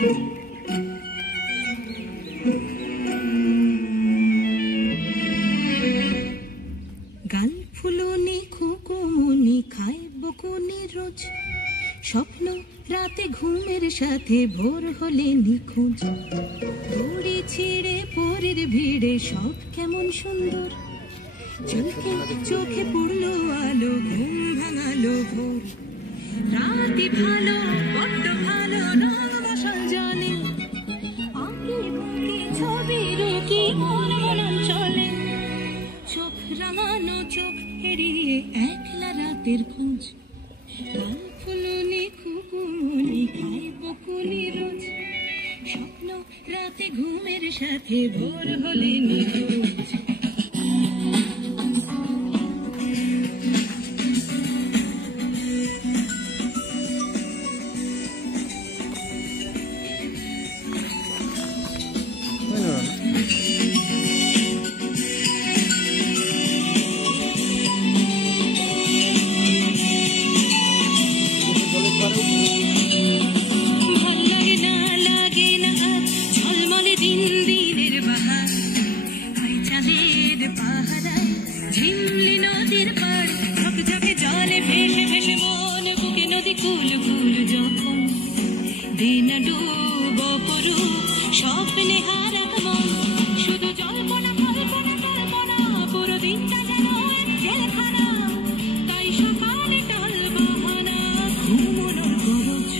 গাল ফুলনি খুকুমনি খায় বকুনি রোজ, স্বপ্ন রাতে ঘুমের সাথে ভোর হলে নিখোঁজ। দড়ি ছিঁড়ে পরের ভিড়ে সব কেমন সুন্দর, চোখে চোখে পড়লো আলো, ঘুম ভাঙালো ভোর। রাতে ভালো বড্ড ভালো, রং মশাল জানে, আঁকি বুকি ছবি রুকি মন মনন চলে। চোখ রাঙানো চোখ এড়িয়ে একলা রাতের খোঁজ, গাল ফুলনি খুকুমনি খায় বকুনি রোজ, স্বপ্ন রাতে ঘুমের সাথে ভোর হলে নিখোঁজ। ঝিমলি নদীর পাড় ঝকঝকে জলে ভেসে ভেসে মন বুকে নদী কুল কুল যখন, দিন ডুব পড়ু স্বপ্নে হারাক মন, শুধু জল্পনা কল্পনা কল্পনা, পুরো দিনটা যেন জেলখানা, তাই সকালে টাল বাহানা ঘুমোনোর গরজ।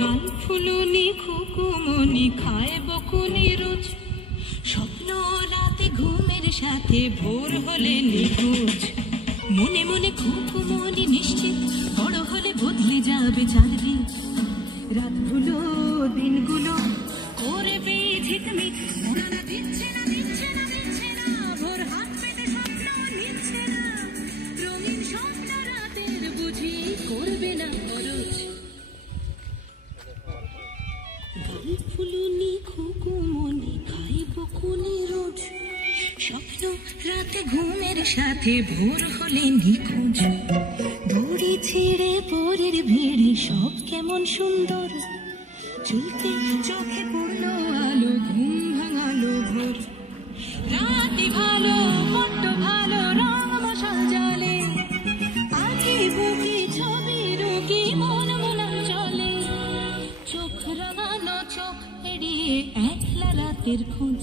গাল ফুলনি খুকুমনি খায় বকুনি রোজ, স্বপ্ন রাতে ঘুমের সাথে ভোর হলে নিখোঁজ। মনে মনে খুকুমনি নিশ্চিত, বড় হলে বদলে যাবে চারদিন, রাতগুলো দিনগুলো করবে ঝিকমিক, ওনারা দিচ্ছে না দিচ্ছে না দিচ্ছে না, ভোর হাত পেতে স্বপ্ন নিচ্ছে না, রঙিন স্বপ্ন রাতের বুঝি করবে না খরচ। গাল ফুলনি খুকুমনি খায় বকুনি রোজ, স্বপ্ন রাতে ঘুমের সাথে ভোর হলে নিখোঁজ। দড়ি ছিঁড়ে পরের ভিড়ে সব কেমন সুন্দর, চলতে চোখে পড়লো আলো, ঘুম ভাঙালো ভোর। রাতে ভালো বড্ড ভালো, রং মশাল জালে, আঁকি বুকি ছবি রুকি মন মনন চলে। চোখ রাঙানো চোখ এড়িয়ে একলা রাতের খোঁজ।